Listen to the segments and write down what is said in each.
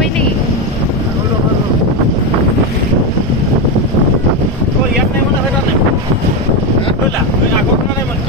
পাৰি নেকি? ইয়াত নাই মানে হয় তাত নাই বুজিলা আগৰ নাই মানে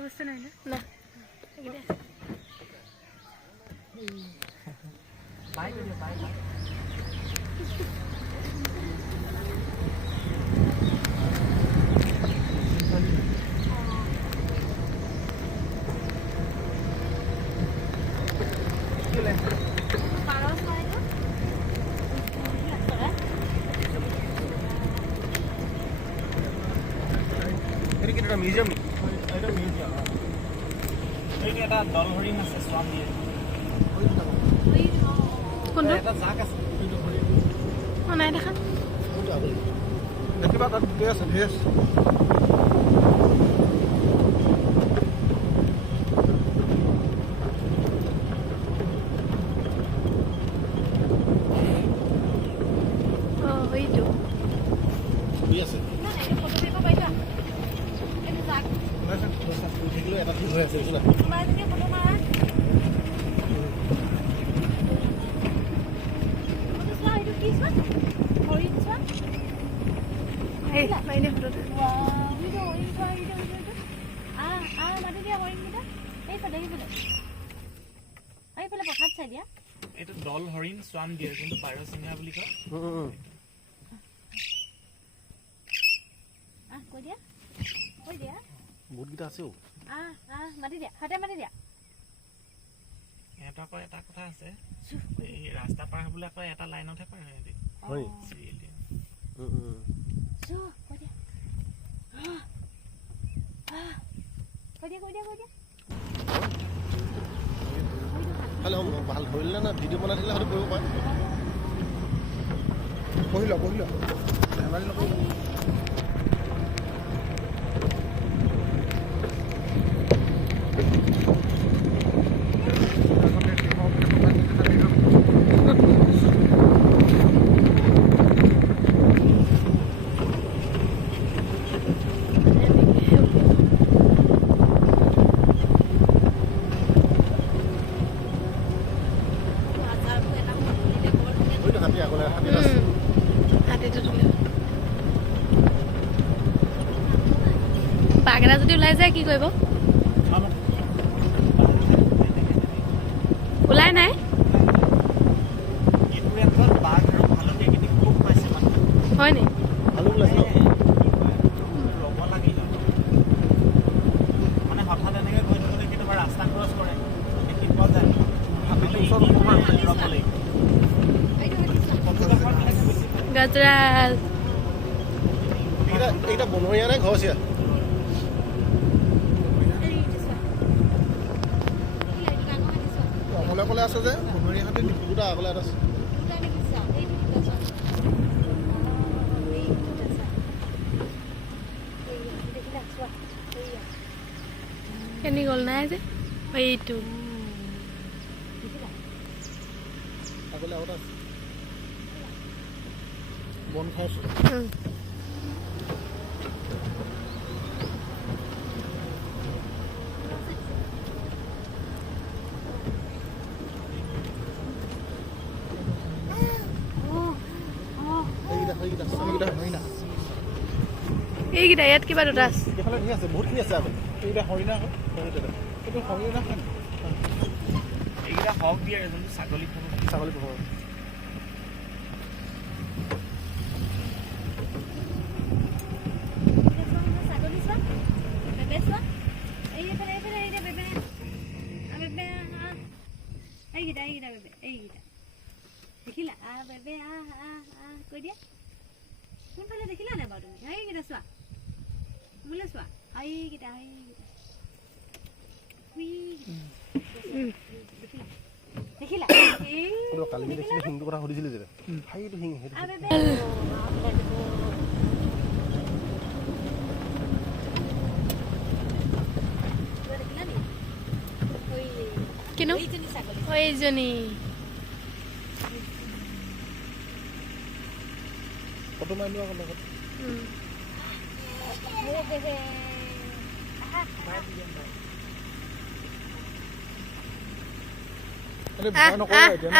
বস্তু নাই না মিউজিয়াম এটা দল হৰিণ আছে শ্বাম দিয়ে কোনটো এটা জাক আছে নাই দেখা দেখিবা তাত ধুই আছে ভেজ এইটো ধুই আছে এটা ঠিক হৈ আছে এইটো দল হৰিণ শ্বাম দিয়ে কিন্তু পাৰচিঙা বুলি কয় বহুতকেইটা আছেও এটা কয় এটা কথা আছে এই ৰাস্তা পাৰ হ'বলৈ কয় এটা লাইনতহে পাৰ হয় ভাল ধৰিলে না ভিডিঅ' বনাই দিলে হয়তো কৰিব পাৰে পঢ়িল ধেমালি নকৰিব বাগেৰা যদি ওলাই যায় কি কৰিব ওলাই নাই হয় নি ৰাস্তা ক্ৰছ কৰে গজৰাল এইটা বনৰীয়া নে ঘৰচীয়া অকলে অকলে আছে যে বনৰীয়া হাতী দুটা অকলে আছে কেনি গ'ল নাই যে এইটো আগলে আউট আছে বন খাইছে এইকেইটা ইয়াত কিবা দুটা আছে। এইফালে ধেৰ আছে, বহুতখিনি আছে আগত। এইকেইটা হৰিণা হয়, এইটো হৰিণা হয়। এইকেইটা হওক দিয়ে যোনটো ছাগলী খাব ছাগলী পোহৰ। দেখিলা বেবে কৈ দিয়া কোনফালে দেখিলা নাই বাৰু তুমি এইকেইটা চোৱা মোলে চোৱা এইকেইটা দেখিলা কালি দেখিলে হিংটোৰ কথা সুধিছিলো যে সেইটো হিং কিনো এইজনী ফটো মাৰি লোৱা লগত ভয় নকৰে এতিয়া ন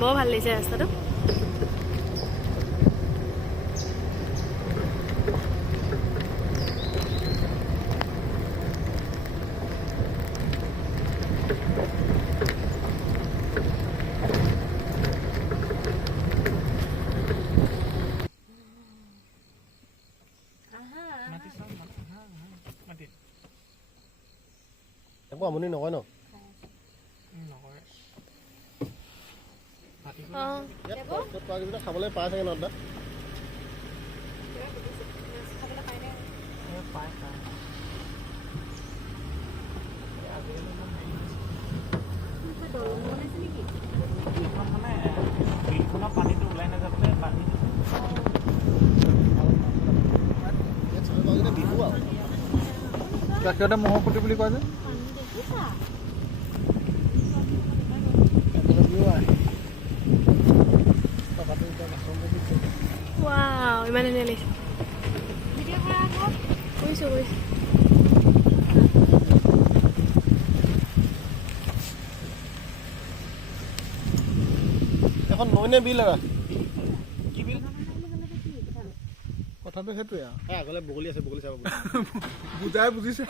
বৰ ভাল লাগিছে ৰাস্তাটো। একো আমনি নকয় ন খাবলৈ পাই চাগে নদা পানীটো ওলাই নাযাবলৈ পানী বিহু আৰু সিহঁতে মহকুটি বুলি কয় যে ৱাও ইমান ধুনীয়া লাগিছে। কৰিছোঁ এখন নৈ নে বিল আৰু কি বিল কথাটো সেইটোৱে আৰু আগলে বগলী আছে বগলী চাব বুজাই বুজিছে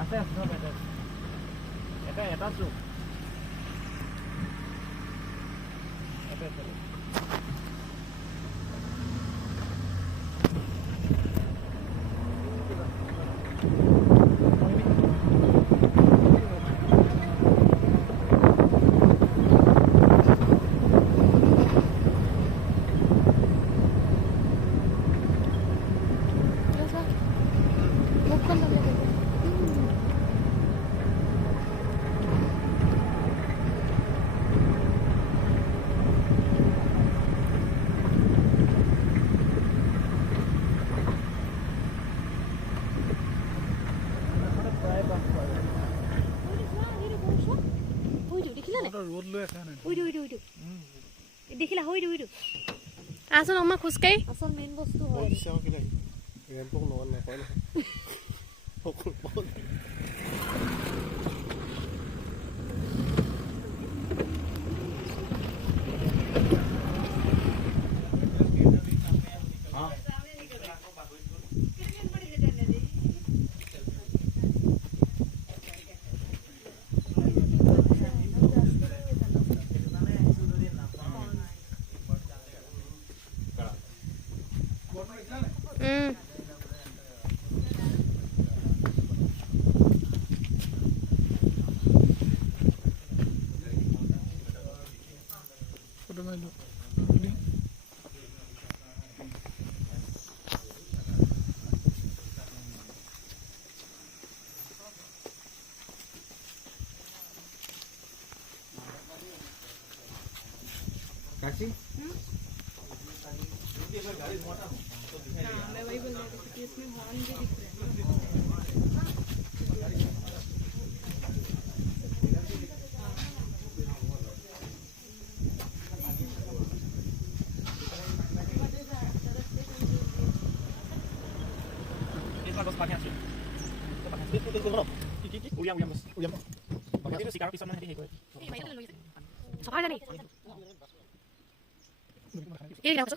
আছে এটা চোক ৰ'দ লৈ আছে দেখিলা আচোন অকণমান খোজকাঢ়ি আচল মেইন বস্তু হয় ফটো মাৰি লোৱা এইজোপা গছ পানী আছোঁ উৰিয়াম গছ এইটো চিকাৰৰ পিছত মানে হেৰি কৰে চফা জানি এই গছ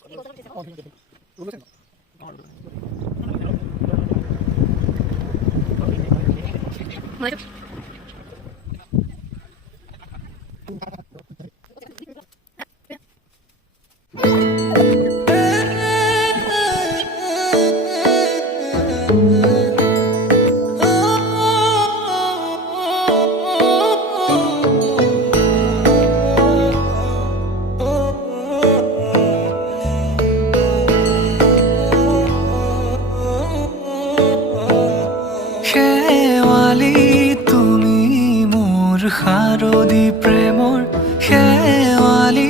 শাৰদী প্ৰেমৰ শেৱালি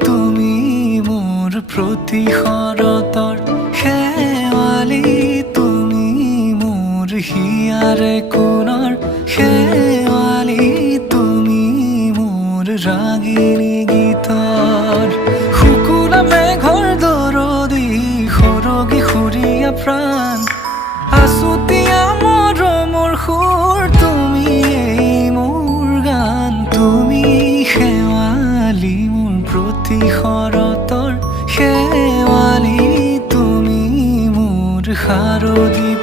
তুমি মোৰ প্ৰতি শৰতৰ শেৱালি তুমি মোৰ হিয়াৰে কোণৰ শেৱালি তুমি মোৰ ৰাগিনী গীতৰ শুকুলা মেঘৰ দৰদি সৰগী সুৰীয়া প্ৰাণ আছুতীয়া মৰমৰ সুৰ তুমি শেৱালি মোৰ প্ৰতি শৰতৰ শেৱালি তুমি মোৰ শাৰদী